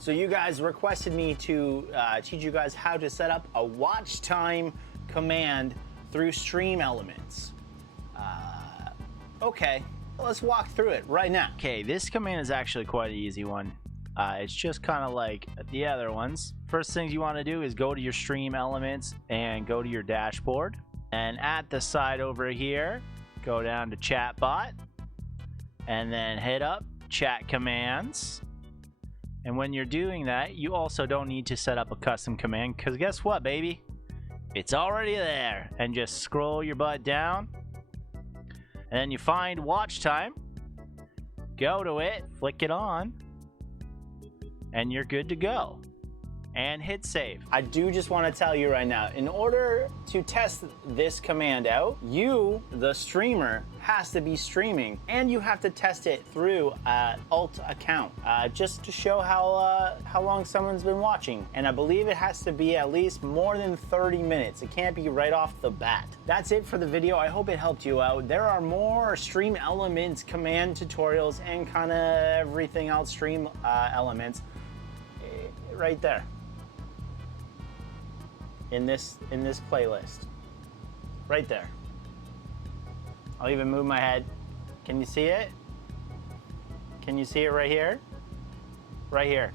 So you guys requested me to teach you guys how to set up a watch time command through StreamElements. Okay, let's walk through it right now. Okay, this command is actually quite an easy one. It's just kind of like the other ones. First things you want to do is go to your StreamElements and go to your dashboard. And at the side over here, go down to Chatbot. And then hit up Chat Commands. And when you're doing that, you also don't need to set up a custom command, because guess what, baby? It's already there. And just scroll your butt down. And then you find watch time. Go to it, flick it on, and you're good to go. And hit save. I do just want to tell you right now, in order to test this command out, you, the streamer, has to be streaming, and you have to test it through an alt account, just to show how long someone's been watching. And I believe it has to be at least more than 30 minutes. It can't be right off the bat. That's it for the video. I hope it helped you out. There are more StreamElements command tutorials and kind of everything else StreamElements right there. In this playlist, right there. I'll even move my head. Can you see it? Can you see it right here? Right here.